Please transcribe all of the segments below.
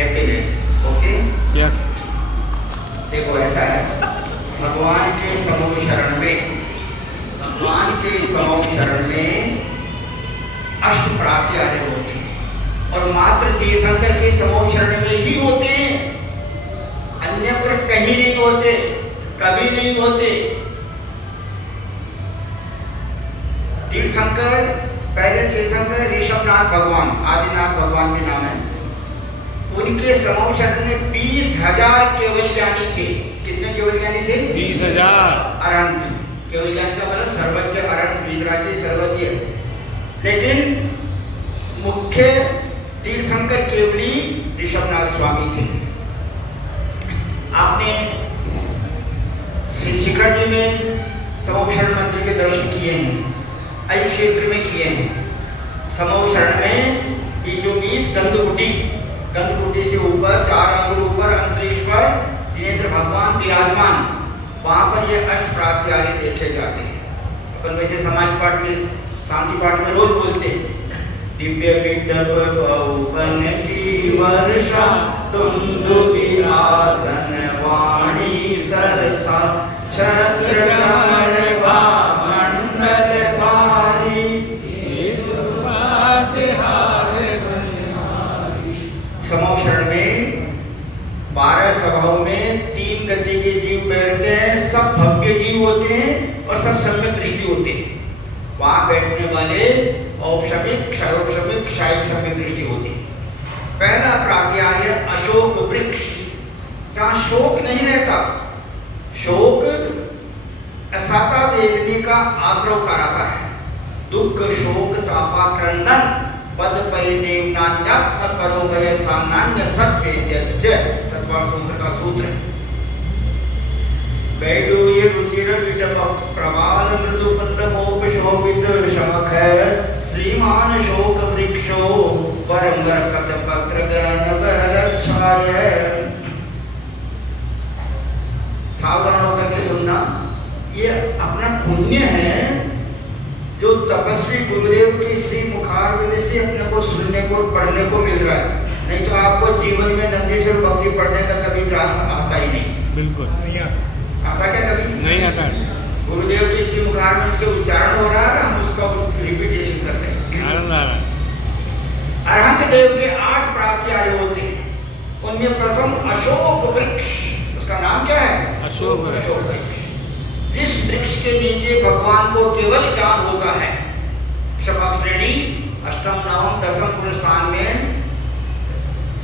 Happiness. Okay, yes. देखो ऐसा है, भगवान के समूह शरण में, भगवान के समूह शरण में अष्ट प्रात्यार्य होते हैं और मात्र तीर्थंकर के समूह शरण में ही होते हैं, अन्यत्र कहीं नहीं होते, कभी नहीं होते। तीर्थंकर, पहले तीर्थंकर ऋषभनाथ भगवान, आदिनाथ भगवान के नाम है, उनके समूह शरण में 20,000 केवल ज्ञानी थे। कितने केवल ज्ञानी थे? 20,000। अनंत। केवल ज्ञान का मतलब सर्वज्ञ, अनंत, विराजी, सर्वज्ञ। लेकिन मुख्य तीर्थंकर केवली ऋषभनाथ स्वामी थे। आपने श्री शिखर जी में समूह शरण मंदिर के दर्शन किए हैं, अय क्षेत्र में किए हैं। समूह शरण में ये जो 20 गंधकुटी से ऊपर 4 अंगुल ऊपर अंतरिक्ष पर जिनेंद्र भगवान विराजमान, वहां पर ये अष्ट प्रात्यार्य देखे जाते हैं। अपन वैसे समाज पाठ में, शांति पाठ में रोज बोलते हैं, दिव्य विटप बहुपन की वर्षा तुंदु विलासन वाणी सरसा छत्र समर मंडल भारी समूह शरण में 12 सभाओं में 3 गति के जीव बैठते हैं, सब भव्य जीव होते हैं और सब सम्यक दृष्टि होते हैं। वहां बैठने वाले औपशमिक, क्षयोपशमिक, क्षायिक सम्यक दृष्टि होती है। पहला प्रात्यार्य अशोक वृक्ष, जहां शोक नहीं रहता, शोक असाता वेदनी का आश्रव कराता है। दुख शोक तापा क्रंदन पद परिदेवनान्यात्म परोभय सामान्य सत्वेद्यस्य तत्वार्थ सूत्र का सूत्र है। वैडूर्य रुचिर विषम प्रवाल मृदु पल्लवोप शोभित शमख श्रीमान शोक वृक्षो परम बरकत पत्र गण बहरक्षाय। सावधान होकर के सुनना, ये अपना पुण्य है जो तपस्वी गुरुदेव की श्री मुखारविंद से अपने को सुनने को, पढ़ने को मिल रहा है। नहीं तो आपको जीवन में नंदीश्वर भक्ति पढ़ने का कभी चांस आता ही नहीं। बिल्कुल नहीं आता क्या? कभी नहीं आता। गुरुदेव की श्री मुखारविंद से उच्चारण हो रहा है, हम उसका रिपीटेशन करते हैं। अरहंत देव के 8 प्रात्यार्य होते हैं। उनमें प्रथम अशोक वृक्ष, उसका नाम क्या है? अशोक वृक्ष। जिस वृक्ष के नीचे भगवान को केवल ज्ञान होता है। शपथ श्रेणी अष्टम, नवम, दसम पुण्य स्थान में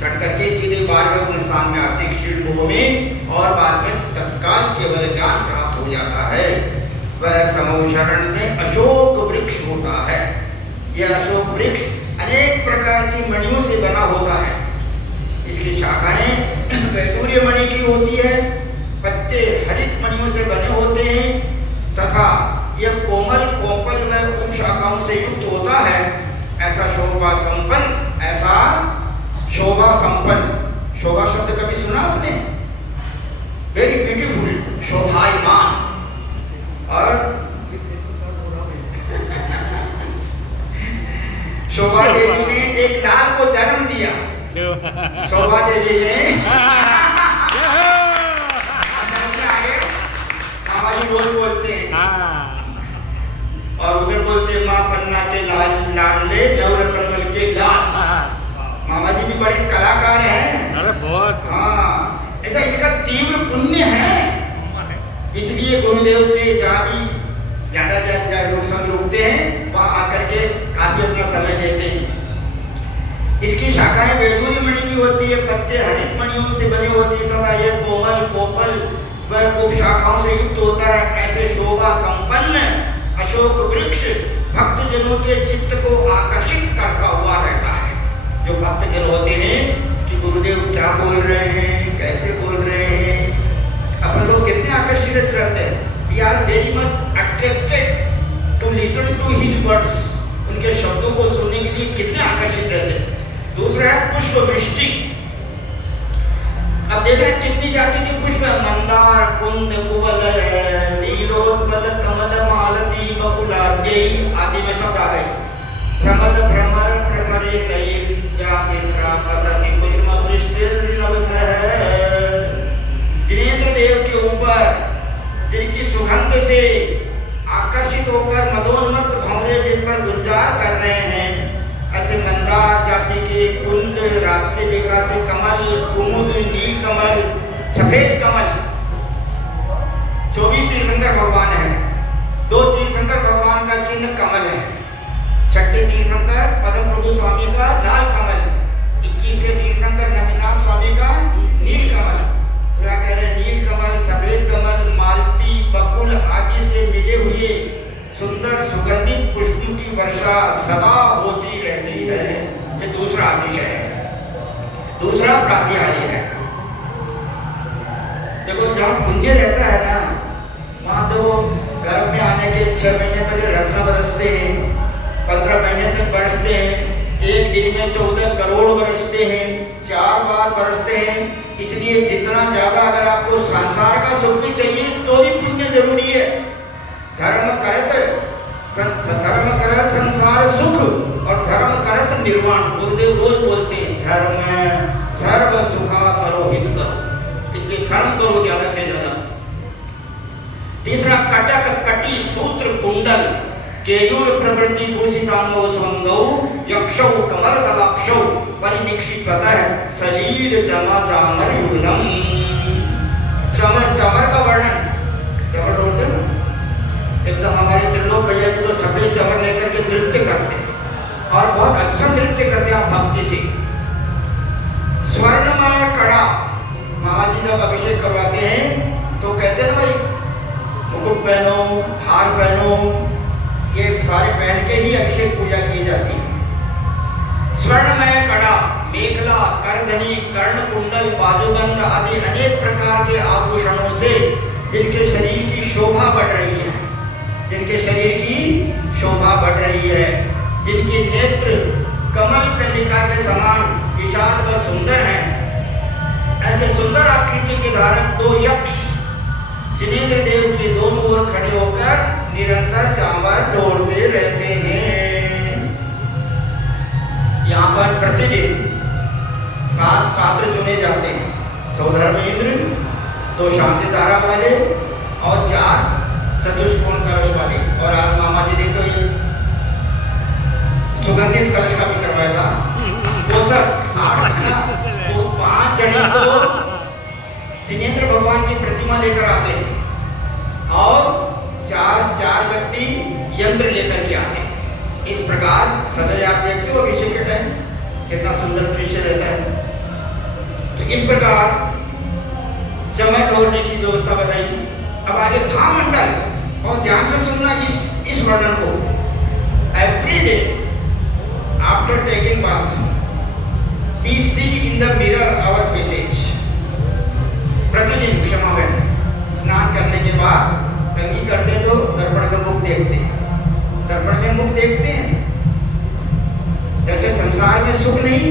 चढ़ करके सीधे 12वें पुण्य स्थान में आते हैं शीर्षों में, और बाद में तत्काल केवल ज्ञान प्राप्त हो जाता है। वह समूह शरण में अशोक वृक्ष होता है। यह अशोक वृक्ष अनेक प्रकार की मणियों से बना होता है। इसकी शाखाएं वैडूर्य मणि की होती है, पत्ते हरित मणियों से बने होते हैं तथा यह कोमल, कोपल व उपशाखाओं से युक्त होता है। ऐसा शोभा संपन्न, ऐसा शोभा संपन्न, शोभा शब्द कभी सुना आपने? वेरी ब्यूटीफुल, शोभायमान। और शोभा देवी ने एक लाल को जन्म दिया। शोभा देवी ने रोज बोलते हैं, और उधर बोलते हैं माँ पन्ना के लाल लाडले नवरत्नमल के लाल। मामा जी भी बड़े कलाकार हैं। अरे बहुत। हाँ, ऐसा इनका तीव्र पुण्य है, इसलिए गुरुदेव के जहाँ भी ज्यादा लोग सब रुकते हैं, वहाँ आकर के काफी अपना समय देते हैं। इसकी शाखाएं वैडूर्य मणि की होती है, पत्ते हरित मणियों से बने होती है तथा यह कोमल, कोपल वह शाखाओं से युक्त होता है। ऐसे शोभा संपन्न अशोक वृक्ष भक्त जनों के चित्त को आकर्षित करता हुआ रहता है। जो भक्त जन होते हैं कि गुरुदेव क्या बोल रहे हैं, कैसे बोल रहे हैं, अपन लोग कितने आकर्षित रहते हैं। We are very much attracted to listen to his words. उनके शब्दों को सुनने के लिए कितने आकर्षित रहते हैं। दूसरा है पुष्प वृष्टि। अब देख रहे हैं कितनी जाति के पुष्प है, मंदार, कुंद, कुवल, नीलोत्पल, कमल, मालती, बकुलाद्यी आदि में शब्द आ गए। समद भ्रमर भ्रमरे तैल या मिश्रा पदति कुसुम वृष्टि सुगंध से आकर्षित होकर मदोन्मत्त भंवरे जिन पर गुंजार कर रहे हैं, ऐसे मंदार जाति के कुंद, रात्रि विकास कमल, कुमुद, नील कमल, सफेद कमल, 24 तीर्थंकर भगवान है। 2 तीर्थंकर भगवान का चिन्ह कमल है। 6ठे तीर्थंकर पद्म प्रभु स्वामी का लाल कमल, 21वें तीर्थंकर नमिनाथ स्वामी का नील कमल। क्या कह रहे हैं? नील कमल, सफेद कमल, मालती, बकुल आदि से मिले हुए सुंदर सुगंधित पुष्प की वर्षा सदा होती रहती है। ये दूसरा अतिशय है। दूसरा प्रातिहार्य है। देखो, जहाँ पुण्य रहता है ना, वहाँ तो गर्भ में आने के 6 महीने पहले रत्न बरसते हैं, 15 महीने तक बरसते हैं, एक दिन में 14 करोड़ बरसते हैं, 4 बार बरसते हैं। इसलिए जितना ज्यादा अगर आपको संसार का सुख भी चाहिए तो भी पुण्य जरूरी है। धर्म करत संसार सुख और धर्म करत निर्वाण। गुरुदेव रोज बोलते हैं, धर्म सर्व सुखा करो हित करो। इसलिए धर्म करो ज्यादा से ज्यादा। तीसरा, कटक कटी सूत्र कुंडल केयूर प्रवृत्ति भूषितांगौ स्वंगौ यक्षौ कमल दलाक्षौ परिनिक्षित पता है सलील चमा चामर युगलम। चमर का वर्णन, चमर बोलते हैं एकदम हमारे त्रिलोक भैया जी तो सफेद चमर लेकर के नृत्य करते हैं और बहुत अच्छा नृत्य करते हैं भक्ति से। स्वर्णमय कड़ा, मामा जी जब अभिषेक करवाते हैं तो कहते हैं भाई मुकुट पहनो, हार पहनो, ये सारे पहन के ही अभिषेक पूजा की जाती है। स्वर्णमय कड़ा, मेखला, करधनी, कर्ण कुंडल, बाजूबंद आदि अनेक प्रकार के आभूषणों से जिनके शरीर की शोभा बढ़ रही है, जिनके शरीर की शोभा बढ़ रही है, जिनके नेत्र कमल कलिका के समान विशाल व सुंदर हैं, ऐसे सुंदर आकृति के धारक 2 यक्ष जिनेंद्र देव के दोनों ओर खड़े होकर निरंतर चांवर डोलते रहते हैं। यहाँ पर प्रतिदिन 7 पात्र चुने जाते हैं, सौधर्मेंद्र, 2 शांति धारा वाले और 4 चतुष्कोण कलश वाले। और आज मामा जी ने तो ये सुगंधित कलश का भी करवाया था। वो सब 8 तो 5 जने तो जिनेंद्र भगवान की प्रतिमा लेकर आते हैं और 4 व्यक्ति यंत्र लेकर के आते हैं। इस प्रकार सवेरे आप देखते हो अभिषेक के टाइम कितना सुंदर दृश्य रहता है। तो इस प्रकार चमर ढोलने की व्यवस्था बताई। अब आगे भामंडल, और ध्यान से सुनना इस वर्णन को। Every day after taking bath we see in the mirror our faces. प्रतिदिन क्षमा है, स्नान करने के बाद कंघी करते तो दर्पण में मुख देखते हैं, दर्पण में मुख देखते हैं। जैसे संसार में सुख नहीं,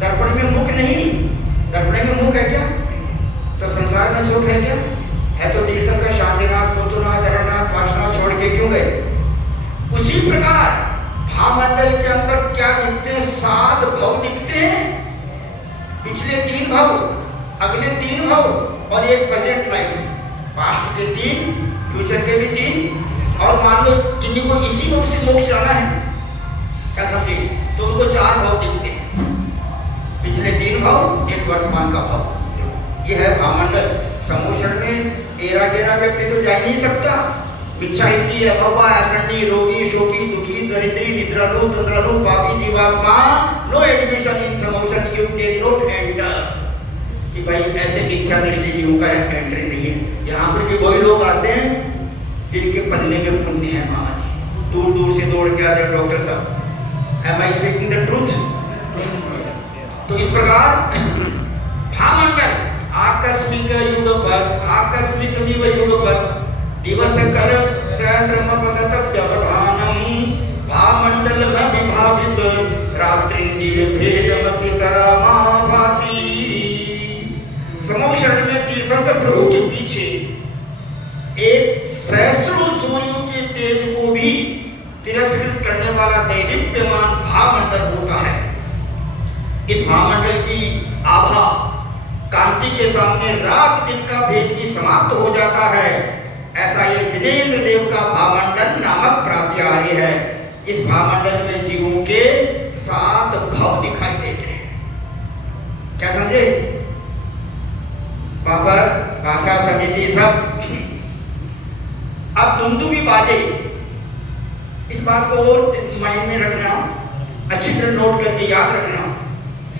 दर्पण में मुख नहीं, दर्पण में मुख है क्या? तो संसार में सुख है क्या? है तो तीर्थंकर शांतिनाथ, पुतुनाथ, धरणनाथ, पार्श्वनाथ छोड़ के क्यों गए? उसी प्रकार भामंडल के अंदर क्या दिखते हैं? 7 भव दिखते हैं। पिछले 3 भव, अगले 3 भव और एक प्रेजेंट लाइफ। पास्ट के 3, फ्यूचर के भी 3, और मान लो जिन्हीं को इसी मुख से मोक्ष जाना है, क्या समझे, तो उनको 4 भव दिखते हैं। पिछले 3 भव, एक वर्तमान का भव। ये है भामंडल। समोषण में 13 व्यक्ति तो जा ही नहीं सकता। भिक्षाहिती, अभवा, असंडी, रोगी, शोकी, दुखी, दरिद्री, निद्रालु, तंद्रालु, पापी जीवात्मा, नो एडमिशन इन समोषण, यू कैन नॉट एंटर। कि भाई ऐसे मिथ्या दृष्टि जीवों का एंट्री नहीं है। यहाँ पर भी वही लोग आते हैं जिनके पल्ले में पुण्य है। महाराज दूर दूर से दौड़ के आते हैं डॉक्टर साहब। Am I speaking the truth? तो इस प्रकार भामंडल आकस्मिक युगपत्, आकस्मिक युगपत् दिवस कर सहस्रम पगत व्यवधानम भामंडल में विभावित रात्रि निर्भेदमति तरामा भाति। समोषण में तीर्थंकर प्रभु के पीछे एक सहस्रों सूर्यों के तेज को भी तिरस्कृत करने वाला दैदीप्यमान भामंडल होता है। इस भामंडल की आभा कांति के सामने रात दिन का भेद भी समाप्त हो जाता है। ऐसा ये जिनेंद्र देव का भावमंडल नामक प्रात्याहार्य है। इस भावमंडल में जीवों के 7 भाव दिखाई देते हैं। क्या समझे? पापर भाषा समिति सब। अब दुंदुभी बाजे, इस बात को और माइंड में रखना, अच्छी तरह नोट करके याद रखना।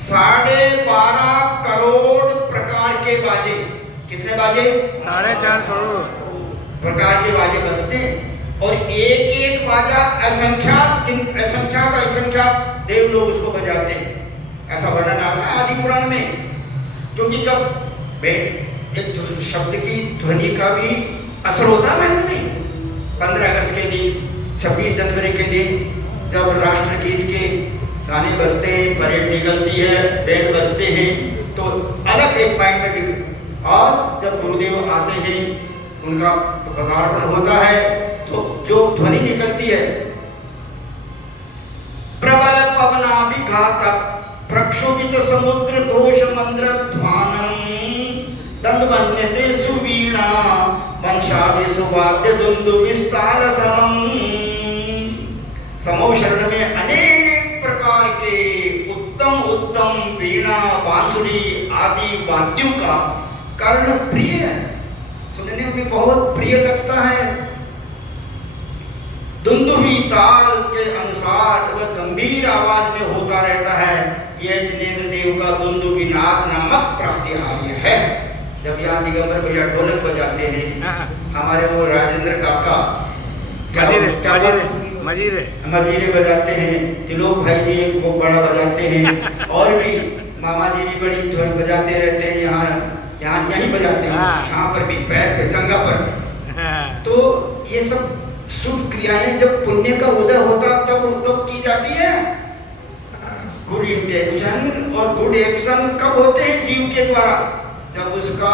12.5 करोड़ प्रकार के बाजे, कितने बाजे? 4.5 करोड़ प्रकार के बाजे बजते हैं और एक एक बाजा असंख्यात देव लोग उसको बजाते हैं। ऐसा वर्णन आता है आदि पुराण में। क्योंकि जब एक शब्द की ध्वनि का भी असर होता है मन में। 15 अगस्त के दिन, 26 जनवरी के दिन जब राष्ट्रगीत के गाने बजते हैं, परेड निकलती है, बैंड बजते हैं, तो अलग एक माइंड में दिख। और जब गुरुदेव आते हैं, उनका पदार्पण होता है, तो जो ध्वनि निकलती है, प्रबल पवनाभिघातक प्रक्षोभित समुद्र घोष मंद्र ध्वानम दंडवन्यते सुवीणा वंशादेशु वाद्य दुंदु विस्तार समम। समो शरण में अनेक प्रकार के उत्तम वीणा बांसुरी आदि वाद्यों का कर्ण प्रिय है, सुनने में बहुत प्रिय लगता है। दुंदुभी ताल के अनुसार वह गंभीर आवाज में होता रहता है। यह जिनेंद्र देव का दुंदुभी नाद नामक प्रात्याहार्य है। जब यहाँ दिगंबर भैया ढोलक बजाते हैं, हमारे वो राजेंद्र काका मजीरे बजाते हैं, तिलोक भाई जी एक वो बड़ा बजाते हैं, और भी मामा जी भी बड़ी ध्वनि बजाते रहते हैं। यहाँ यहीं बजाते हैं, यहाँ पर भी पैर पे जंगा पर। तो ये सब शुभ क्रियाएं जब पुण्य का उदय होता तब की जाती है। गुड इंटेंशन और गुड एक्शन कब होते हैं जीव के द्वारा? जब उसका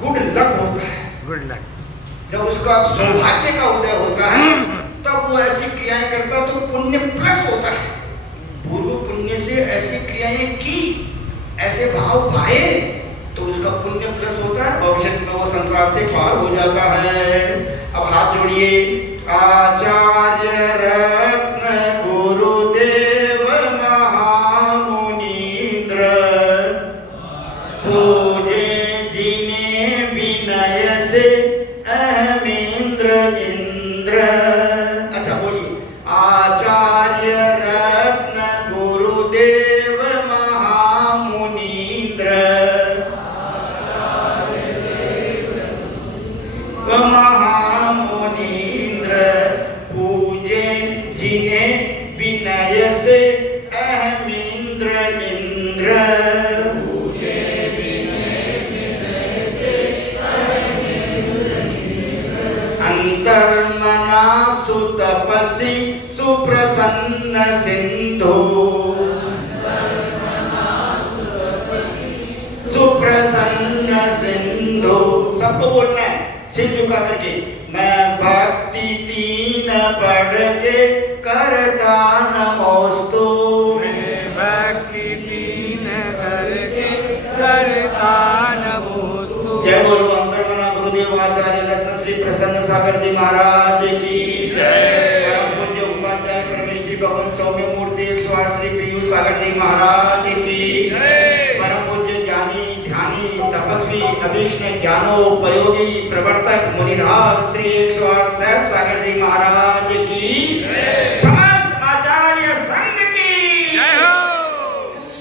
गुड लक होता है, गुड लक, जब उसका सौभाग्य का उदय होता है, तब वो ऐसी क्रियाएं करता तो पुण्य प्लस होता है। पूर्व पुण्य से ऐसी क्रियाएं की, ऐसे भाव पाए, तो उसका पुण्य प्लस होता है। भविष्य में वो संसार से पार हो जाता है। अब हाथ जोड़िए। आचार्य रत्न गुरुदेव महामुनीन्द्र पूजे जिन्हें विनय से अहमेंद्र इंद्र। अच्छा बोलिए। आचार्य रत्न गुरुदेव महामुनीन्द्र महामुनीन्द्र पूजे जिन्हें विनय से अहमेंद्र इंद्र। अंतर्मना सुतपसी सुप्रसन्न सिंधु सुप्रसन्न सिंधु। सबको बोलना है सिर झुका करके। मैं भक्ति 3 पढ़ के करता नमोस्तु। भक्ति 3 करके करता नमोस्तु। जय बोलो अंतर्मना गुरुदेव आचार्य रत्न श्री प्रसन्न सागर जी महाराज की जय। परम पूज्य उपाध्याय परमेश्वरी भवन सौम्य मूर्ति 108 श्री पीयूष सागर जी महाराज की जय। परम पूज्य ज्ञानी ध्यानी तपस्वी अभीष्ण ज्ञानोपयोगी प्रवर्तक मुनिराज श्री 108 सागर जी महाराज की जय।